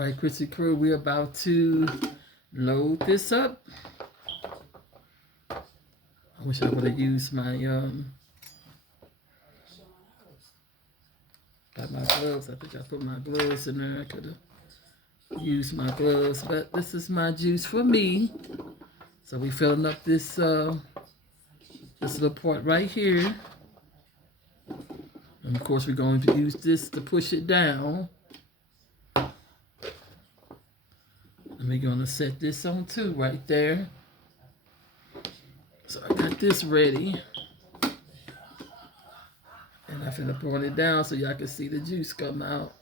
right, Chrissy Crew, we're about to load this up. I wish I would have used my got my gloves. I think I put my gloves in there. I could have used my gloves, but this is my juice for me. So we filling up this this little part right here. And of course we're going to use this to push it down. And we're gonna set this on too right there. So I got this ready. And I'm finna pour it down so y'all can see the juice come out.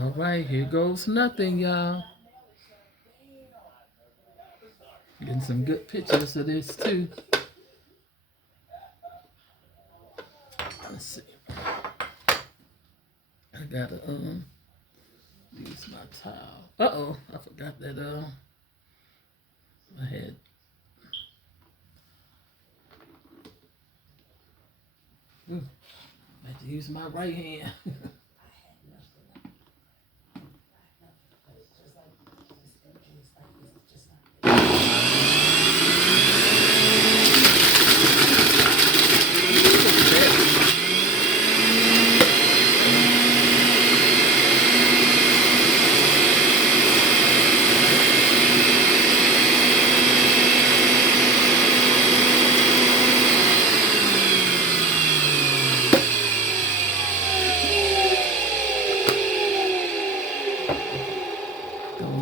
All right, here goes nothing, y'all. Getting some good pictures of this too. Let's see. I gotta use my towel. Uh-oh, I forgot that I had. I had to use my right hand.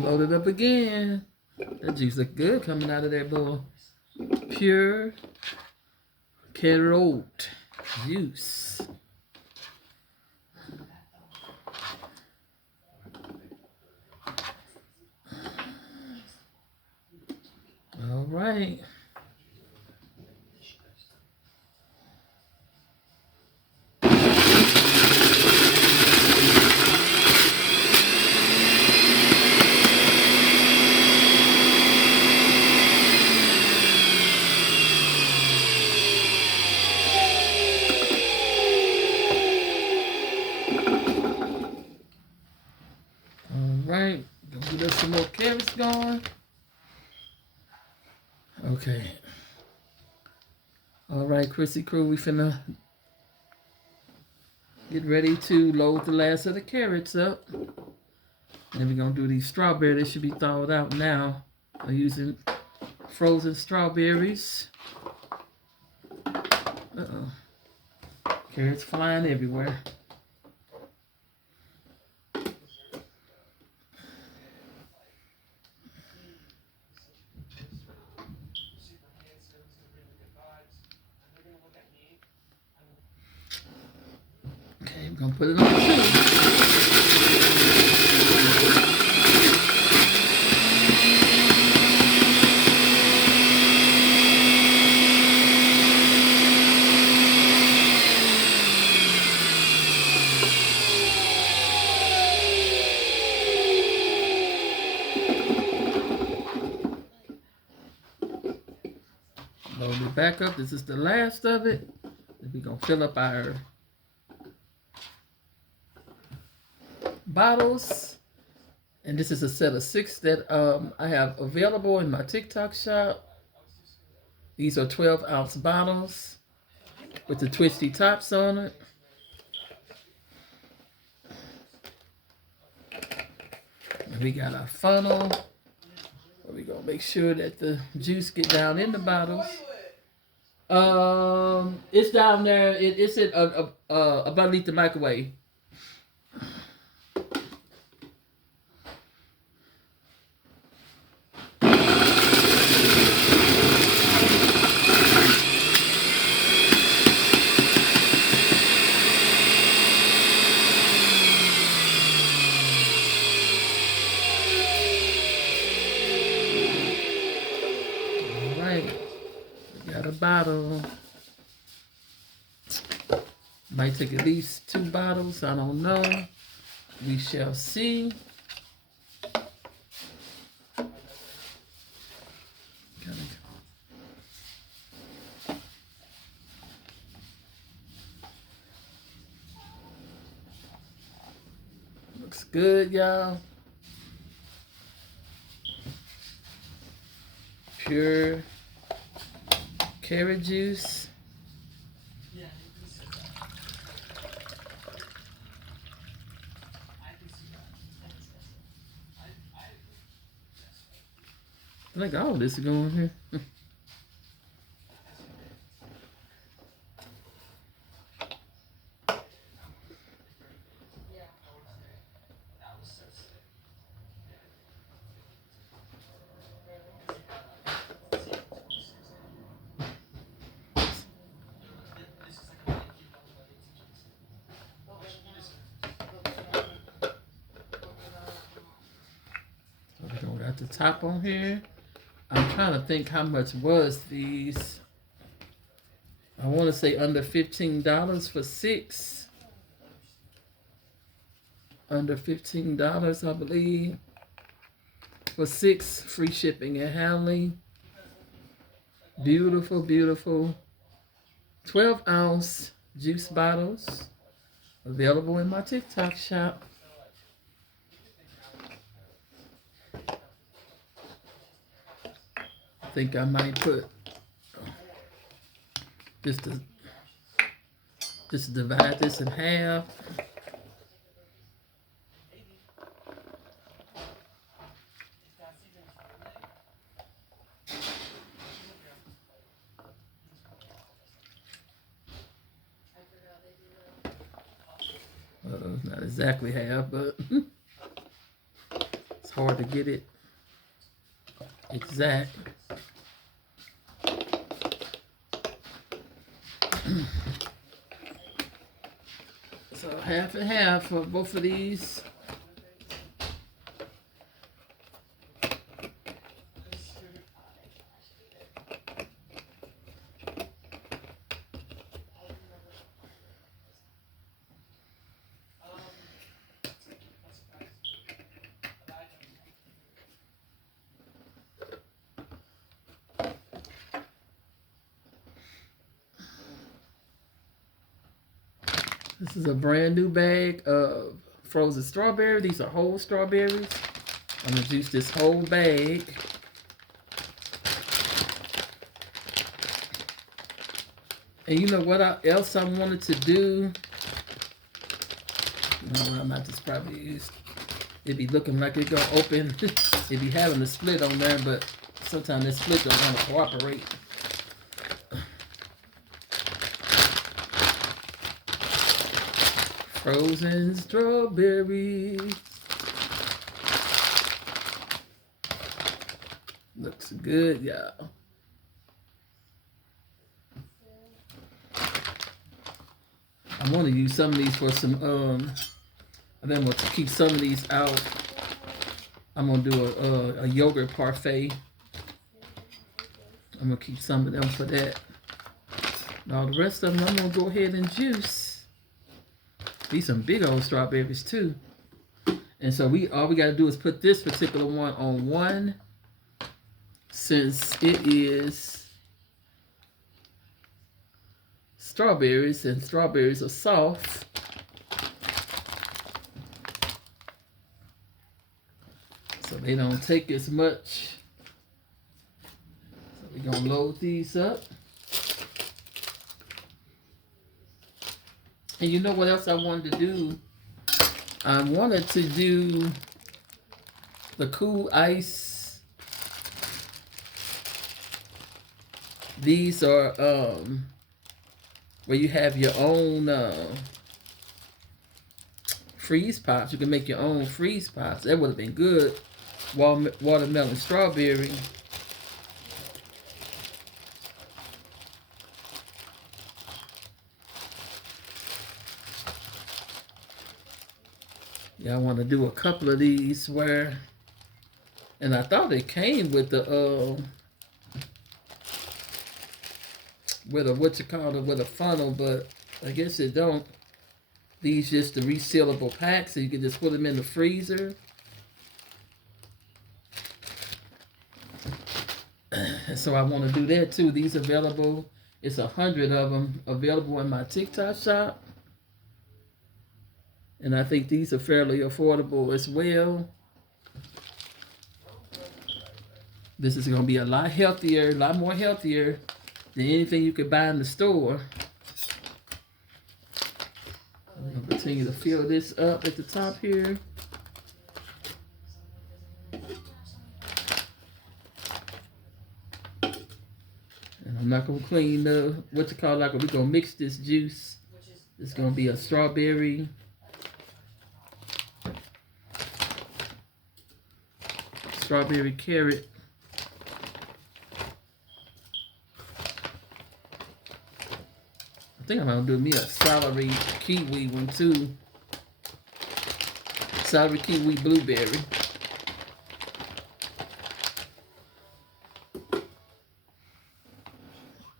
Load it up again. That juice look good coming out of that little pure carrot juice. All right. Right, gonna get us some more carrots going. Okay. All right, Chrissy Crew, we finna get ready to load the last of the carrots up. Then we're gonna do these strawberries. They should be thawed out now. I'm using frozen strawberries. Uh-oh. Carrots flying everywhere. Okay, we're gonna put it on the load it back up. This is the last of it. Then we're gonna fill up our bottles. And this is a set of 6 that I have available in my TikTok shop. These are 12-ounce bottles with the twisty tops on it. And we got our funnel. We're gonna make sure that the juice get down in the bottles. It's down there. It's in about underneath the microwave. Got a bottle. Might take at least 2 bottles. I don't know. We shall see. Looks good, y'all. Pure carrot juice. I think all this is going here. So we don't got the top on here. I'm trying to think how much was these. I want to say under $15 for 6. Under $15, I believe. For 6, free shipping and handling. Beautiful, beautiful 12-ounce juice bottles. Available in my TikTok shop. I think I might put just divide this in half. Not exactly half, but it's hard to get it exact. So half and half for both of these. This is a brand new bag of frozen strawberry. These are whole strawberries. I'm gonna juice this whole bag. And you know what else I wanted to do? You know what, I might just probably use. It be looking like it's gonna open. It be having a split on there, but sometimes this split don't want to cooperate. Frozen strawberries. Looks good, y'all. I want to use some of these for some, I think I'm going to keep some of these out. I'm going to do a yogurt parfait. I'm going to keep some of them for that. Now the rest of them, I'm going to go ahead and juice. These some big old strawberries too. And so all we got to do is put this particular one on 1, since it is strawberries and strawberries are soft. So they don't take as much. So we're going to load these up. And you know what else I wanted to do? I wanted to do the cool ice. These are where you have your own freeze pops. You can make your own freeze pops. That would have been good. Watermelon strawberry. Yeah, I want to do a couple of these where, and I thought it came with the with a funnel, but I guess it don't. These just the resealable packs, so you can just put them in the freezer. And so I want to do that too. These available. It's 100 of them available in my TikTok shop. And I think these are fairly affordable as well. This is going to be a lot healthier, a lot more healthier than anything you could buy in the store. I'm going to continue to fill this up at the top here. And I'm not going to clean the, we're going to mix this juice. It's going to be a strawberry, carrot. I think I'm going to do me a celery kiwi one too. Celery kiwi blueberry.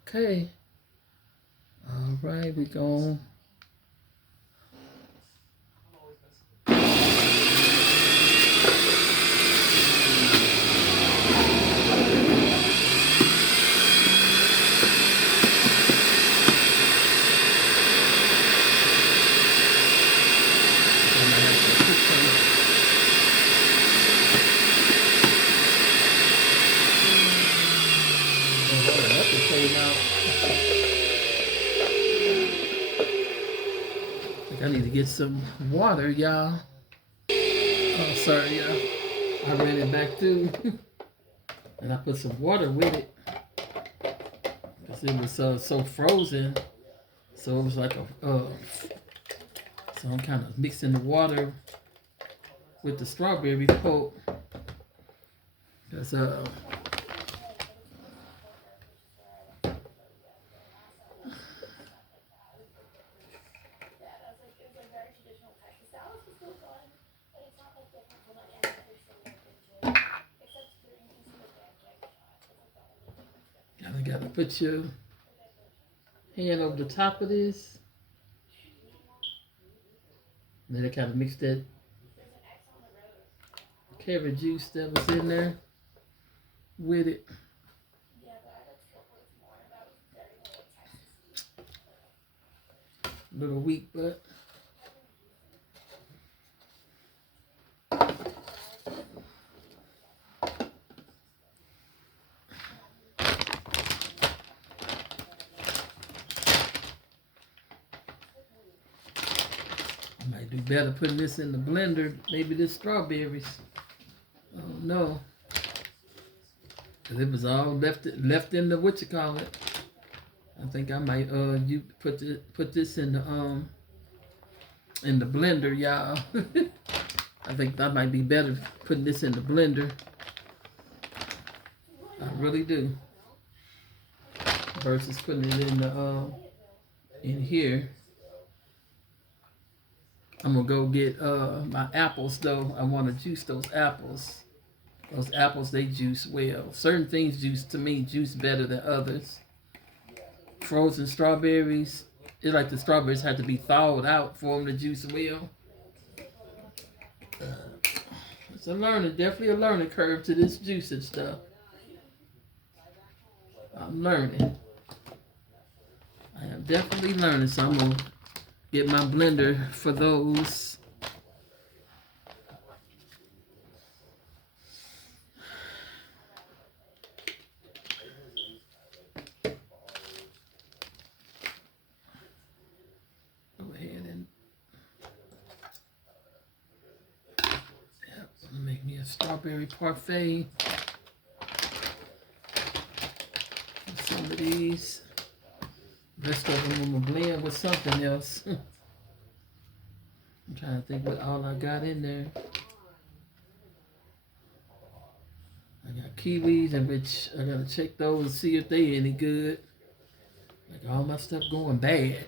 Okay. All right, we go. I need to get some water, y'all. Oh, sorry, y'all. I ran it back through. And I put some water with it. Because it was so frozen. So it was like so I'm kind of mixing the water with the strawberry pulp. Because gotta put your hand over the top of this. And then I kind of mix that carrot juice that was in there with it. A little weak, but I might do better putting this in the blender. Maybe this strawberries. Oh no. Cause it was all left in the what you call it. I think I might you put this in the blender, y'all. I think that might be better putting this in the blender. I really do. Versus putting it in the in here. I'm gonna go get my apples though. I want to juice those apples. Those apples, they juice well. Certain things juice better than others. Frozen strawberries, it's like the strawberries have to be thawed out for them to juice well. It's definitely a learning curve to this juicing stuff. I'm learning. I am definitely learning, so I'm gonna get my blender for those. Go ahead and make me a strawberry parfait. Some of these. Rest of them I'm gonna blend with something else. I'm trying to think what all I got in there. I got kiwis, in which I gotta check those and see if they any good. Like all my stuff going bad.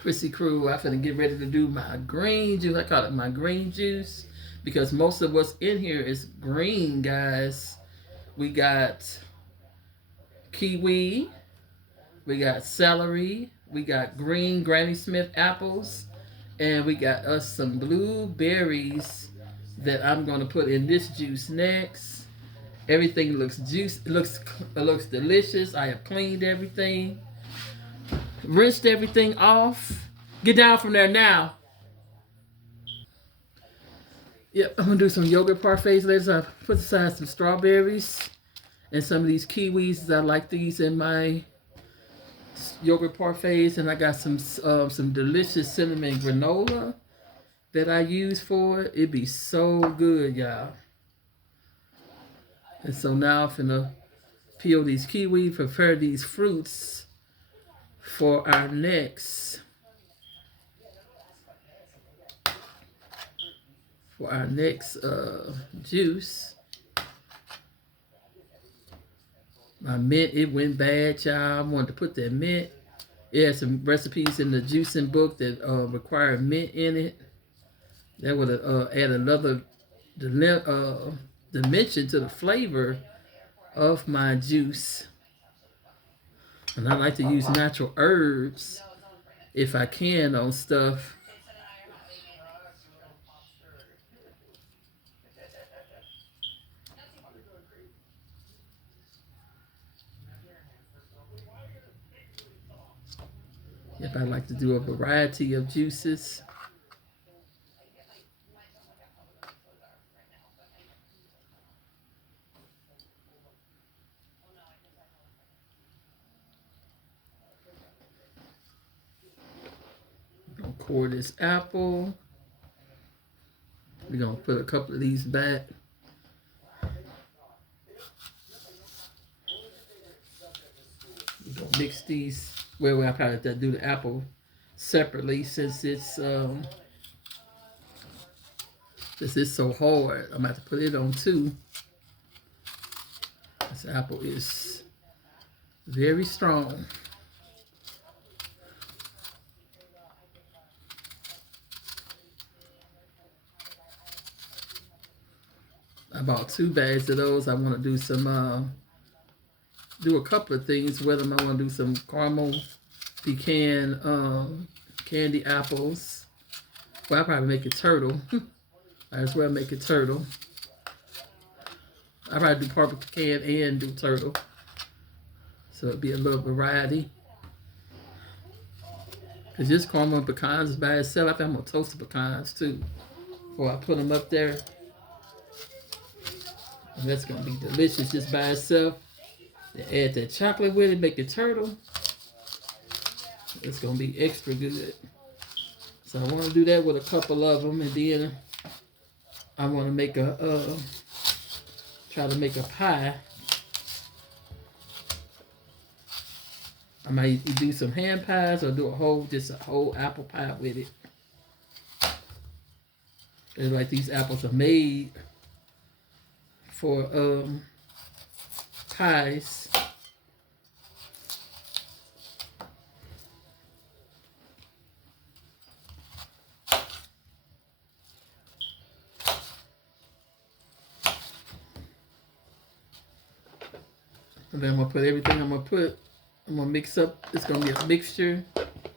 Chrissy Crew, I finna get ready to do my green juice. I call it my green juice because most of what's in here is green, guys. We got kiwi, we got celery, we got green Granny Smith apples, and we got us some blueberries that I'm gonna put in this juice next. Everything looks it looks delicious. I have cleaned everything, rinsed everything off, Get down from there now. Yep, I'm gonna do some yogurt parfaits later. I put aside some strawberries and some of these kiwis. I like these in my yogurt parfaits, and I got some delicious cinnamon granola that I use for it. It be so good, y'all. And so now I'm finna peel these kiwi, prepare these fruits for our next juice. My mint, it went bad, y'all. I wanted to put that mint. It had some recipes in the juicing book that require mint in it. That would add another dimension to the flavor of my juice. And I like to use natural herbs if I can on stuff. If I like to do a variety of juices. I'm gonna core this apple. We're gonna put a couple of these back. We're gonna mix these. Well, I probably have to do the apple separately since it's so hard. I'm gonna have to put it on two. This apple is very strong. I bought 2 bags of those. I want to do do a couple of things with them. I want to do some caramel pecan candy apples. Well, I'll probably make it turtle. I as well make it turtle. I probably do purple pecan and do turtle. So it'd be a little variety. Because just caramel pecans by itself, I think I'm going to toast the pecans too before I put them up there. And that's going to be delicious just by itself. Add that chocolate with it, make it turtle. It's going to be extra good. So I want to do that with a couple of them, and then I want to make try to make a pie. I might do some hand pies or do just a whole apple pie with it. It's like these apples are made for pies. And then I'm gonna put everything I'm gonna mix up. It's gonna be a mixture.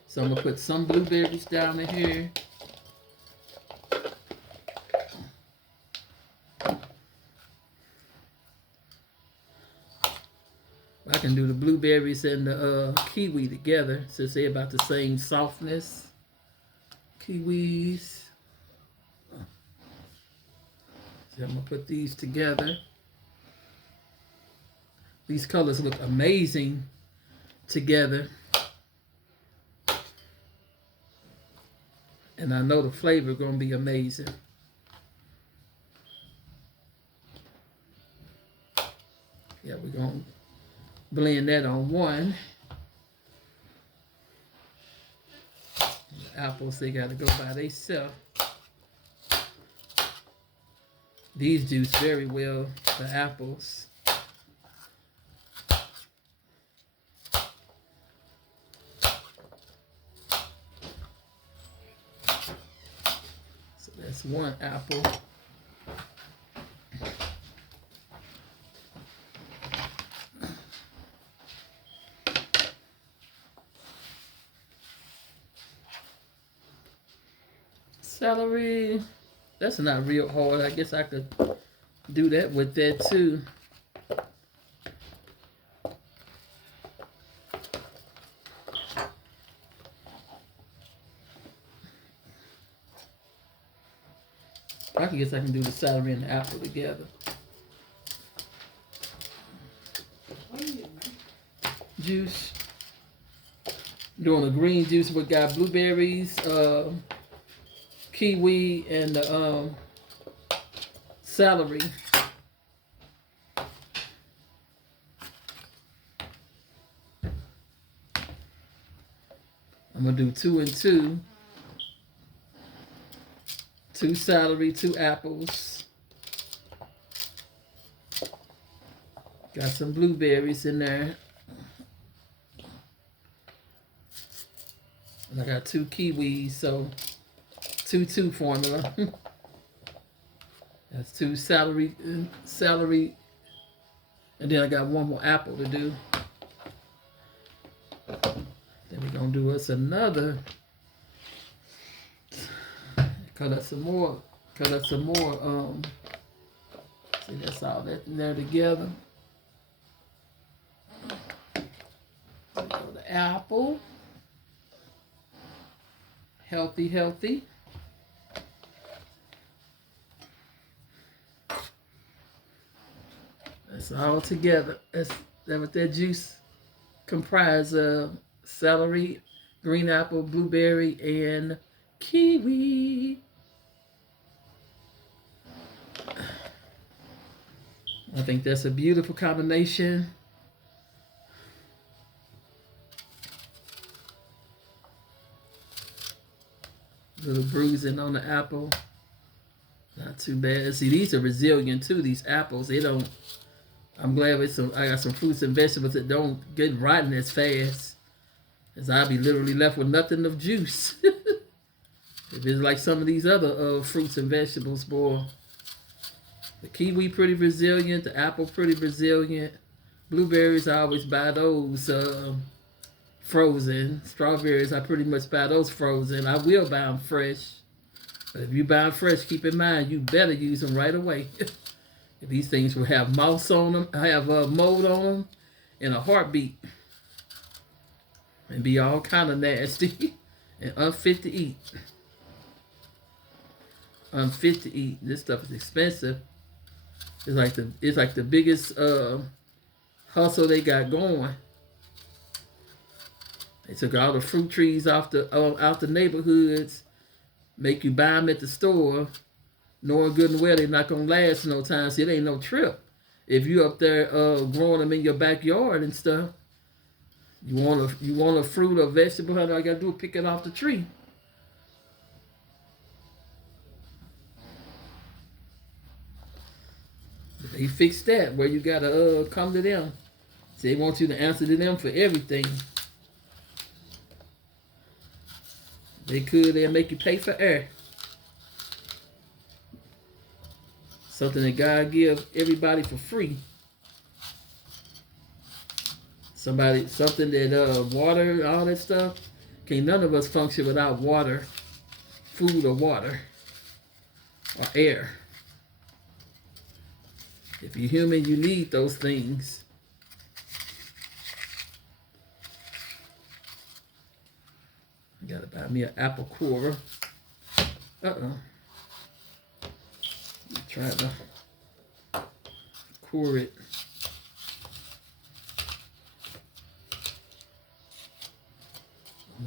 So I'm gonna put some blueberries down in here. I can do the blueberries and the kiwi together since they're about the same softness. Kiwis. So I'm gonna put these together. These colors look amazing together. And I know the flavor is gonna be amazing. Yeah, we're gonna blend that on one. The apples, they gotta go by themselves. These juice very well, the apples. So that's one apple. Celery, that's not real hard. I guess I could do that with that too. I guess I can do the celery and the apple together. Juice. Doing a green juice. We got blueberries, kiwi, and celery. I'm gonna do 2 and 2. 2 celery, 2 apples. Got some blueberries in there. And I got 2 kiwis, so 2-2 formula. That's 2 celery, and then I got 1 more apple to do. Then we're gonna do us another. Cut up some more. See, that's all that in there together. The apple. Healthy. That's all together. That's what that juice comprised of: celery, green apple, blueberry, and kiwi. I think that's a beautiful combination. Little bruising on the apple. Not too bad. See, these are resilient too, these apples. They don't, I'm glad I got some fruits and vegetables that don't get rotten as fast. As I'll be literally left with nothing of juice. If it's like some of these other fruits and vegetables, boy. The kiwi pretty resilient. The apple pretty resilient. Blueberries, I always buy those frozen. Strawberries, I pretty much buy those frozen. I will buy them fresh. But if you buy them fresh, keep in mind, you better use them right away. These things will have mouse on them, have mold on them in a heartbeat. And be all kind of nasty and unfit to eat. Unfit to eat. This stuff is expensive. It's like the biggest hustle they got going. They took all the fruit trees out the neighborhoods, make you buy them at the store, knowing good and well they're not gonna last no time. See, it ain't no trip. If you up there growing them in your backyard and stuff, you want a fruit or vegetable, all I gotta do is pick it off the tree. They fixed that where you gotta come to them. So they want you to answer to them for everything. They'll make you pay for air. Something that God give everybody for free. Something that water, all that stuff. Can't none of us function without water, food or water, or air. If you're human, you need those things. I gotta buy me an apple core. Try to core it.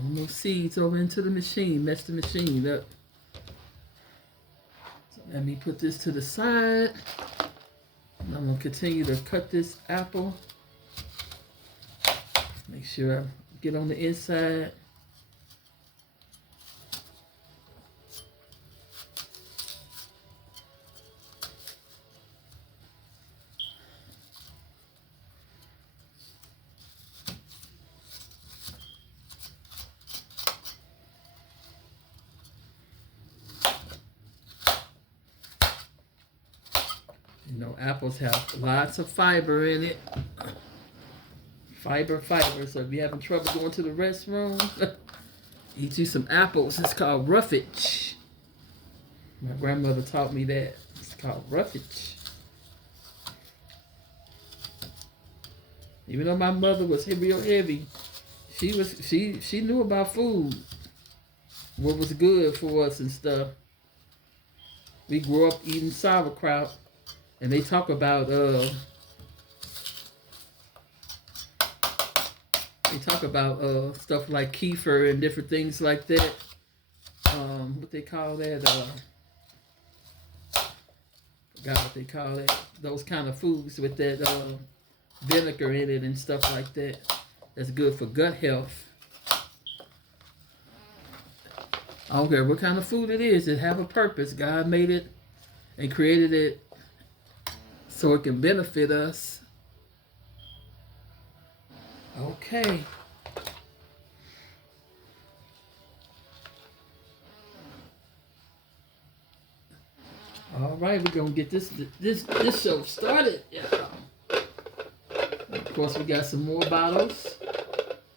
No seeds over into the machine. Mess the machine up. So let me put this to the side. And I'm gonna continue to cut this apple. Make sure I get on the inside. You know, apples have lots of fiber in it. Fiber. So if you're having trouble going to the restroom, eat you some apples. It's called roughage. My grandmother taught me that. It's called roughage. Even though my mother was real heavy, she knew about food, what was good for us and stuff. We grew up eating sauerkraut, and they talk about stuff like kefir and different things like that. What they call that? Forgot what they call it. Those kind of foods with that vinegar in it and stuff like that. That's good for gut health. I don't care what kind of food it is. It have a purpose. God made it and created it so it can benefit us. Okay. All right, we're gonna get this show started. Yeah. Of course, we got some more bottles.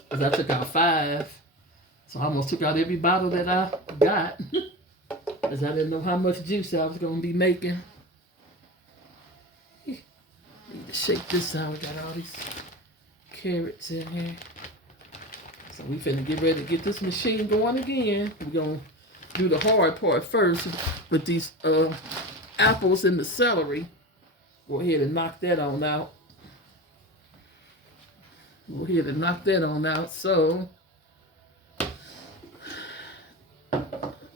Cause I took out 5, so I almost took out every bottle that I got. Cause I didn't know how much juice I was gonna be making. Need to shake this out. We got all these carrots in here. So we finna get ready to get this machine going again. We're gonna do the hard part first with these apples and the celery. Go ahead and knock that on out. Go ahead and knock that on out. So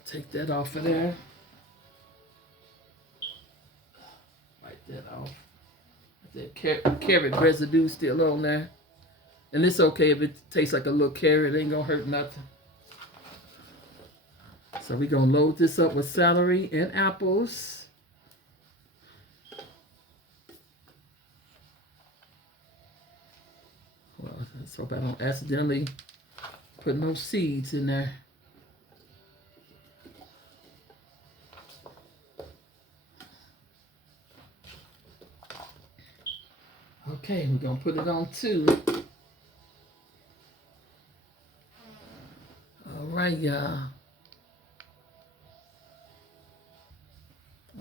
take that off of there. Wipe that off. That carrot residue still on there. And it's okay if it tastes like a little carrot. It ain't gonna hurt nothing. So we're gonna load this up with celery and apples. Well, let's hope I don't accidentally put no seeds in there. Okay, we're gonna put it on 2. All right, y'all.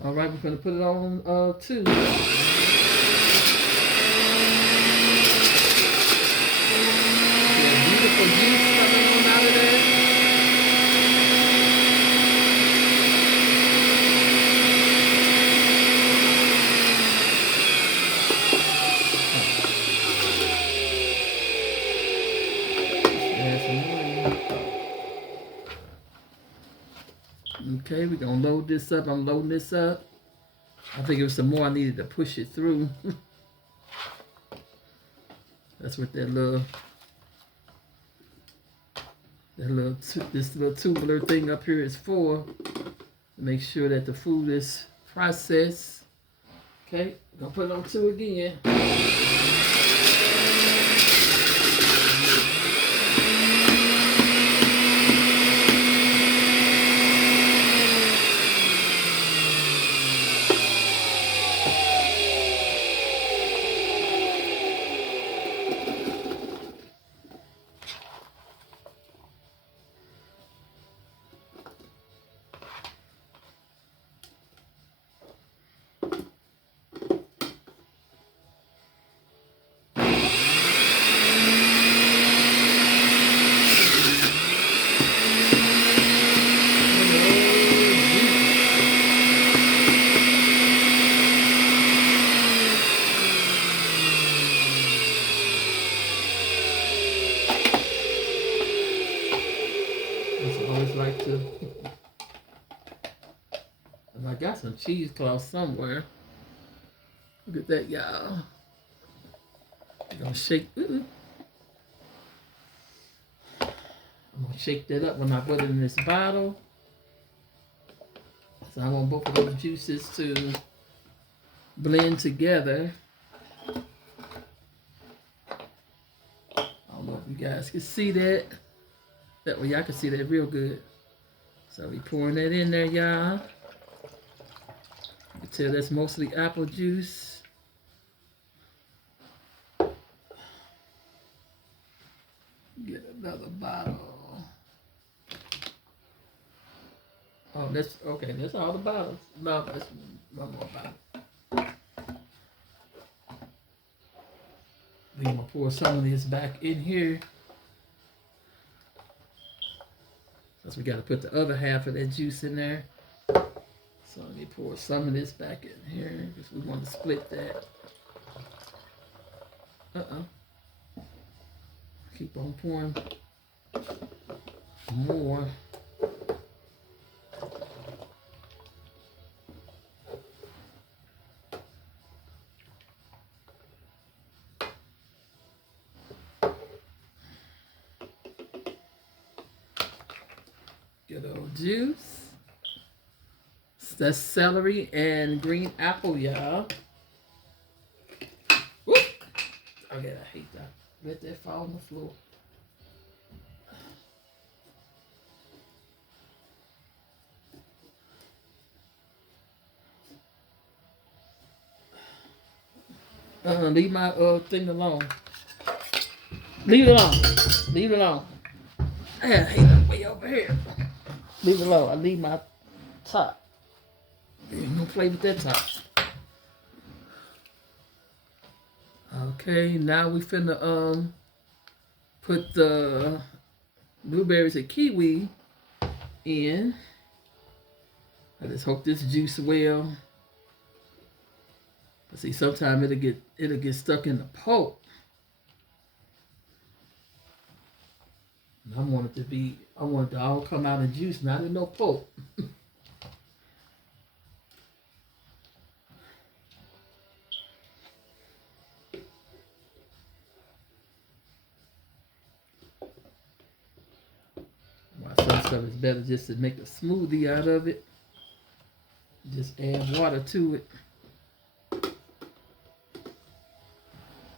All right, we're gonna put it on 2. Beautiful juice coming on out of there. Okay, we're gonna load this up. I'm loading this up. I think it was some more I needed to push it through. That's what this little tubular thing up here is for. To make sure that the food is processed. Okay, we're gonna put it on 2 again. I got some cheesecloth somewhere. Look at that, y'all. I'm gonna shake. I'm gonna shake that up when I put it in this bottle. So I want both of those juices to blend together. I don't know if you guys can see that. That way y'all can see that real good. So we pouring that in there, y'all. You can tell that's mostly apple juice. Get another bottle. Oh, that's okay. That's all the bottles. No, that's one more bottle. Then I'm gonna pour some of this back in here. Because we got to put the other half of that juice in there. So let me pour some of this back in here because we want to split that. Keep on pouring more. Good old juice. That's celery and green apple, y'all. Whoop! Okay, I hate that. Let that fall on the floor. Leave my thing alone. Leave it alone. Leave it alone. I hate that way over here. Leave it alone. I leave my top. Don't play with that top. Okay, now we finna put the blueberries and kiwi in. I just hope this juice well. See, sometimes it'll get stuck in the pulp. And I want it to all come out in juice, not in no pulp. Some stuff is better just to make a smoothie out of it. Just add water to it.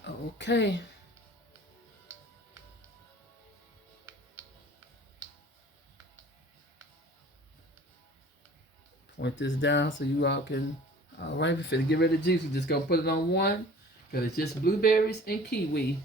Okay. Point this down so you all can. All right, we're finna get rid of the juice. We're just gonna put it on one because it's just blueberries and kiwi.